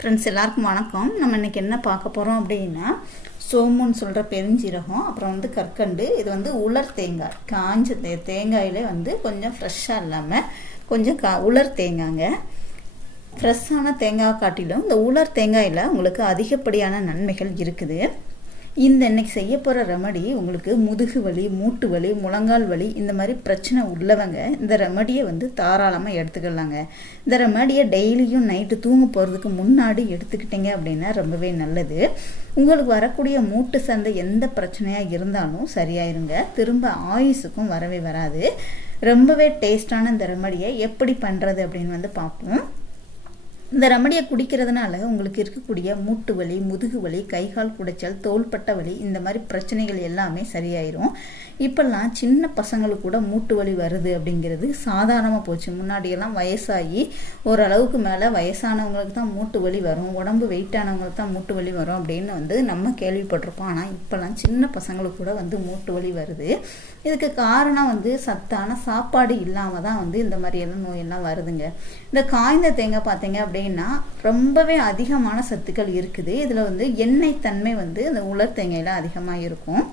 Friends எல்லாருக்கும் வணக்கம். நம்ம இன்றைக்கி என்ன பார்க்க போகிறோம் அப்படின்னா சோமுன்னு சொல்கிற பெருஞ்சீரகம் அப்புறம் வந்து கற்கண்டு இது வந்து உலர் தேங்காய். காஞ்ச தே தேங்காயிலே வந்து கொஞ்சம் ஃப்ரெஷ்ஷாக இல்லாமல் கொஞ்சம் கா உலர் தேங்காய்ங்க ஃப்ரெஷ்ஷான தேங்காய் காட்டிலும் இந்த உலர் தேங்காயில் உங்களுக்கு அதிகப்படியான நன்மைகள் இருக்குது. இந்த இன்னைக்கு செய்ய போகிற ரெமடி உங்களுக்கு முதுகு வலி மூட்டு வலி முழங்கால் வலி இந்த மாதிரி பிரச்சனை உள்ளவங்க இந்த ரெமடியை வந்து தாராளமாக எடுத்துக்கலாங்க. இந்த ரெமடியை டெய்லியும் நைட்டு தூங்க போகிறதுக்கு முன்னாடி எடுத்துக்கிட்டீங்க அப்படின்னா ரொம்பவே நல்லது. உங்களுக்கு வரக்கூடிய மூட்டு சந்தை எந்த பிரச்சனையாக இருந்தாலும் சரியாயிருங்க. திரும்ப ஆயுஸுக்கும் வரவே வராது. ரொம்பவே டேஸ்டான இந்த ரெமடியை எப்படி பண்ணுறது அப்படின்னு வந்து பார்ப்போம். இந்த ரெமடியை குடிக்கிறதுனால உங்களுக்கு இருக்கக்கூடிய மூட்டு வலி முதுகு வலி கைகால் குடைச்சல் தோள்பட்ட வலி இந்த மாதிரி பிரச்சனைகள் எல்லாமே சரியாயிரும். இப்போல்லாம் சின்ன பசங்களுக்கு கூட மூட்டு வலி வருது அப்படிங்கிறது சாதாரணமாக போச்சு. முன்னாடியெல்லாம் வயசாகி ஓரளவுக்கு மேலே வயசானவங்களுக்கு தான் மூட்டு வலி வரும். உடம்பு வெயிட்டானவங்களுக்கு தான் மூட்டு வலி வரும் அப்படின்னு வந்து நம்ம கேள்விப்பட்டிருப்போம். ஆனால் இப்போல்லாம் சின்ன பசங்களுக்கு கூட வந்து மூட்டு வலி வருது. இதுக்கு காரணம் வந்து சத்தான சாப்பாடு இல்லாமல் தான் வந்து இந்த மாதிரியெல்லாம் நோயெல்லாம் வருதுங்க. இந்த காய்ந்த தேங்காய் பார்த்தீங்க அப்படி அப்படின்னா ரொம்பவே அதிகமான சத்துக்கள் இருக்குது. இதில் வந்து எண்ணெய் தன்மை வந்து இந்த உலர் தேங்காயில் அதிகமாக இருக்கும்.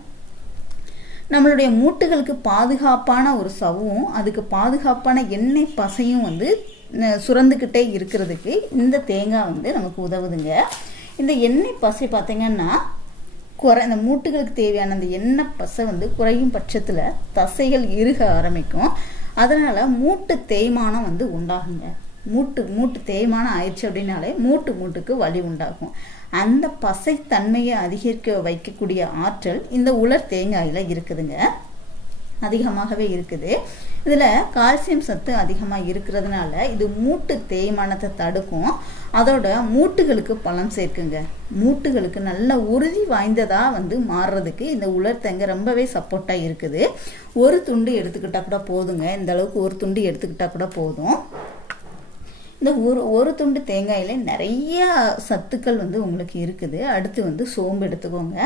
நம்மளுடைய மூட்டுகளுக்கு பாதுகாப்பான ஒரு சவும் அதுக்கு பாதுகாப்பான எண்ணெய் பசையும் வந்து சுரந்துக்கிட்டே இருக்கிறதுக்கு இந்த தேங்காய் வந்து நமக்கு உதவுதுங்க. இந்த எண்ணெய் பசை பார்த்தீங்கன்னா குறை இந்த மூட்டுகளுக்கு தேவையான அந்த எண்ணெய் பசை வந்து குறையும் பட்சத்தில் தசைகள் இருக ஆரம்பிக்கும். அதனால் மூட்டு தேய்மானம் வந்து உண்டாகுங்க. மூட்டு மூட்டு தேய்மானம் ஆயிடுச்சு அப்படின்னாலே மூட்டு மூட்டுக்கு வலி உண்டாகும். அந்த பசைத்தன்மையை அதிகரிக்க வைக்கக்கூடிய ஆற்றல் இந்த உலர் தேங்காயில் இருக்குதுங்க. அதிகமாகவே இருக்குது. இதில் கால்சியம் சத்து அதிகமாக இருக்கிறதுனால இது மூட்டு தேய்மானத்தை தடுக்கும். அதோட மூட்டுகளுக்கு பலம் சேர்க்குங்க. மூட்டுகளுக்கு நல்ல உறுதி வாய்ந்ததாக வந்து மாறுறதுக்கு இந்த உலர் தேங்காய் ரொம்பவே சப்போர்ட்டாக இருக்குது. ஒரு துண்டு எடுத்துக்கிட்டால் கூட போதுங்க. இந்த அளவுக்கு ஒரு துண்டு எடுத்துக்கிட்டால் கூட போதும். இந்த ஒரு ஒரு துண்டு தேங்காயில் நிறையா சத்துக்கள் வந்து உங்களுக்கு இருக்குது. அடுத்து வந்து சோம்பு எடுத்துக்கோங்க.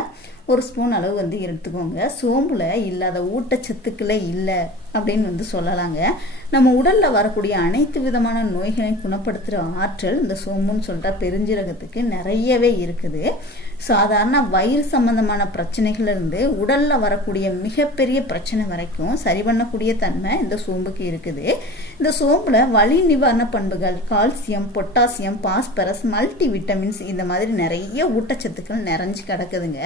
ஒரு ஸ்பூன் அளவு வந்து எடுத்துக்கோங்க. சோம்பில் இல்லாத ஊட்டச்சத்துக்களே இல்லை. அப்படின்னு வந்து சொல்லலாங்க. நம்ம உடலில் வரக்கூடிய அனைத்து விதமான நோய்களையும் குணப்படுத்துகிற ஆற்றல் இந்த சோம்புன்னு சொல்கிற பெருஞ்சீரகத்துக்கு நிறையவே இருக்குது. சாதாரண வயிறு சம்பந்தமான பிரச்சனைகள்லேருந்து உடலில் வரக்கூடிய மிகப்பெரிய பிரச்சனை வரைக்கும் சரி பண்ணக்கூடிய தன்மை இந்த சோம்புக்கு இருக்குது. இந்த சோம்பில் வலி நிவாரண பண்புகள் calcium potassium phosphorus multi vitamins இந்த மாதிரி நிறைய ஊட்டச்சத்துக்கள் நிறைஞ்சு கிடக்குதுங்க.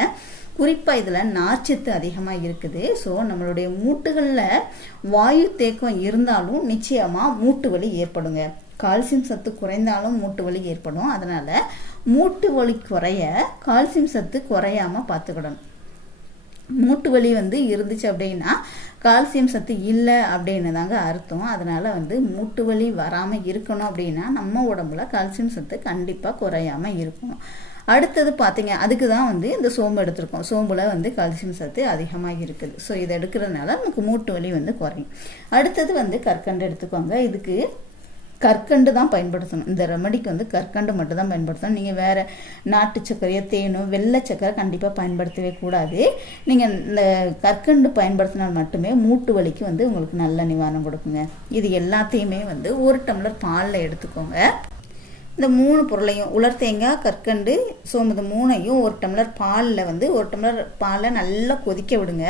குறிப்பாக இதில் நார்ச்சத்து அதிகமாக இருக்குது. ஸோ நம்மளுடைய மூட்டுகளில் வாயு தேக்கம் இருந்தாலும் நிச்சயமாக மூட்டு வலி ஏற்படுங்க. கால்சியம் சத்து குறைந்தாலும் மூட்டு வலி ஏற்படும். அதனால் மூட்டு வலி குறைய கால்சியம் சத்து குறையாமல் பார்த்துக்கிடணும். மூட்டு வலி வந்து இருந்துச்சு அப்படின்னா கால்சியம் சத்து இல்லை அப்படின்னு தாங்க அர்த்தம். அதனால் வந்து மூட்டு வலி வராமல் இருக்கணும் அப்படின்னா நம்ம உடம்புல கால்சியம் சத்து கண்டிப்பாக குறையாமல் இருக்கணும். அடுத்தது பார்த்தீங்க அதுக்கு தான் வந்து இந்த சோம்பு எடுத்திருக்கோம். சோம்பில் வந்து கால்சியம் சத்து அதிகமாக இருக்குது. ஸோ இதை எடுக்கிறதுனால நமக்கு மூட்டு வலி வந்து குறையும். அடுத்தது வந்து கற்கண்டு எடுத்துக்கோங்க. இதுக்கு கற்கண்டு தான் பயன்படுத்தணும். இந்த ரெமடிக்கு வந்து கற்கண்டு மட்டும் தான் பயன்படுத்தணும். நீங்கள் வேறு நாட்டு சர்க்கரையோ தேனோ வெள்ளை சர்க்கரை கண்டிப்பாக பயன்படுத்தவே கூடாது. நீங்கள் இந்த கற்கண்டு பயன்படுத்தினால் மட்டுமே மூட்டு வலிக்கு வந்து உங்களுக்கு நல்ல நிவாரணம் கொடுக்குங்க. இது எல்லாத்தையுமே வந்து ஒரு டம்ளர் பாலில் எடுத்துக்கோங்க. இந்த மூணு பொருளையும் உலர் தேங்காய் கற்கண்டு சோம்பு இந்த மூணையும் ஒரு டம்ளர் பாலில் வந்து ஒரு டம்ளர் பாலை நல்லா கொதிக்க விடுங்க.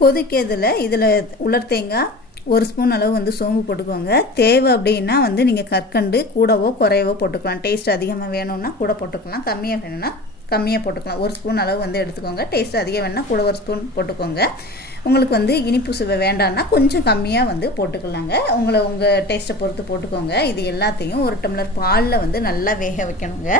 கொதிக்கிறதுல இதில் உலர் தேங்காய் ஒரு ஸ்பூன் அளவு வந்து சோம்பு போட்டுக்கோங்க. தேவை அப்படின்னா வந்து நீங்கள் கற்கண்டு கூடவோ குறையவோ போட்டுக்கலாம். டேஸ்ட் அதிகமாக வேணும்னா கூட போட்டுக்கலாம். கம்மியாக வேணும்னா கம்மியாக போட்டுக்கலாம். ஒரு ஸ்பூன் அளவு வந்து எடுத்துக்கோங்க. டேஸ்ட் அதிகம் வேணும்னா கூட ஒரு ஸ்பூன் போட்டுக்கோங்க. உங்களுக்கு வந்து இனிப்பு சுவை வேண்டாம்னா கொஞ்சம் கம்மியாக வந்து போட்டுக்கலாங்க. உங்களை உங்கள் டேஸ்ட்டை பொறுத்து போட்டுக்கோங்க. இது எல்லாத்தையும் ஒரு டம்ளர் பாலில் வந்து நல்லா வேக வைக்கணுங்க.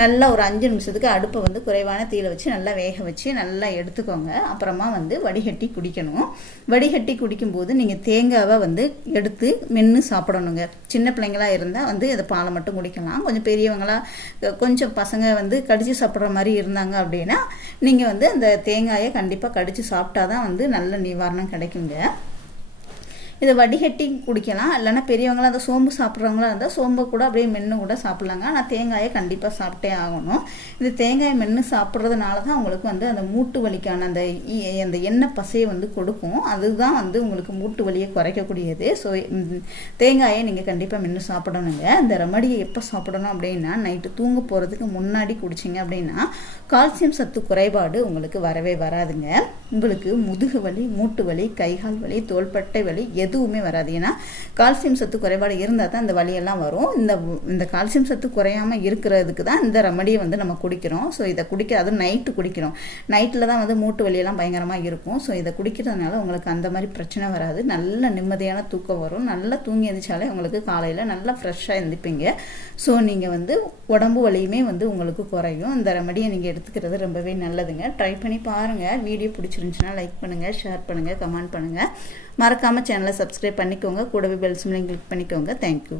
நல்லா ஒரு அஞ்சு நிமிஷத்துக்கு அடுப்பை வந்து குறைவான தீயில வச்சு நல்லா வேக வச்சு நல்லா எடுத்துக்கோங்க. அப்புறமா வந்து வடிகட்டி குடிக்கணும். வடிகட்டி குடிக்கும்போது நீங்கள் தேங்காவை வந்து எடுத்து மென்று சாப்பிடணுங்க. சின்ன பிள்ளைங்களா இருந்தால் வந்து இதை பாலை மட்டும் குடிக்கலாம். கொஞ்சம் பெரியவங்களாக கொஞ்சம் பசங்க வந்து கடிச்சு சாப்பிட்ற மாதிரி இருந்தாங்க அப்படின்னா நீங்கள் வந்து அந்த தேங்காயை கண்டிப்பாக கடிச்சு சாப்பிட்டா தான் வந்து நல்லா நல்ல நிவாரணம் கிடைக்குங்க. இதை வடிகட்டி குடிக்கலாம். இல்லைன்னா பெரியவங்களாம் அந்த சோம்பு சாப்பிட்றவங்களா இருந்தால் சோம்பை கூட அப்படியே மென்று கூட சாப்பிட்லாங்க. ஆனால் தேங்காயை கண்டிப்பாக சாப்பிட்டே ஆகணும். இது தேங்காயை மென்று சாப்பிட்றதுனால தான் உங்களுக்கு வந்து அந்த மூட்டு வலிக்கான அந்த இ- அந்த எண்ணெய் பசையை வந்து கொடுக்கும். அதுதான் வந்து உங்களுக்கு மூட்டு வலியை குறைக்கக்கூடியது. ஸோ தேங்காயை நீங்கள் கண்டிப்பாக மென்று சாப்பிடணுங்க. இந்த ரெமடியை எப்போ சாப்பிடணும் அப்படின்னா நைட்டு தூங்க போகிறதுக்கு முன்னாடி குடிச்சிங்க அப்படின்னா கால்சியம் சத்து குறைபாடு உங்களுக்கு வரவே வராதுங்க. உங்களுக்கு முதுகு வலி மூட்டு வலி கைகால் வலி தோள்பட்டை வலி எதுவுமே வராது. ஏன்னா கால்சியம் சத்து குறைபாடு இருந்தால் தான் இந்த வலியெல்லாம் வரும். இந்த இந்த கால்சியம் சத்து குறையாமல் இருக்கிறதுக்கு தான் இந்த ரெமடியை வந்து நம்ம குடிக்கிறோம். ஸோ இதை குடிக்க அதுவும் நைட்டு குடிக்கிறோம். நைட்டில் தான் வந்து மூட்டு வலியெல்லாம் பயங்கரமாக இருக்கும். ஸோ இதை குடிக்கிறதுனால உங்களுக்கு அந்த மாதிரி பிரச்சனை வராது. நல்ல நிம்மதியான தூக்கம் வரும். நல்லா தூங்கி எழுந்திரிச்சாலே உங்களுக்கு காலையில் நல்லா ஃப்ரெஷ்ஷாக எழுந்திப்பீங்க ஸோ நீங்கள் வந்து உடம்பு வலியுமே வந்து உங்களுக்கு குறையும். இந்த ரெமடியை நீங்கள் எடுத்துக்கிறது ரொம்பவே நல்லதுங்க. ட்ரை பண்ணி பாருங்கள் வீடியோ பிடிச்சிருந்துச்சுன்னா லைக் பண்ணுங்கள் ஷேர் பண்ணுங்கள் கமெண்ட் பண்ணுங்கள் மறக்காமல் சேனலை சப்ஸ்கிரைப் பண்ணிக்கோங்க. கூடவே பெல் சிம்லையும் கிளிக் பண்ணிக்கோங்க. Thank you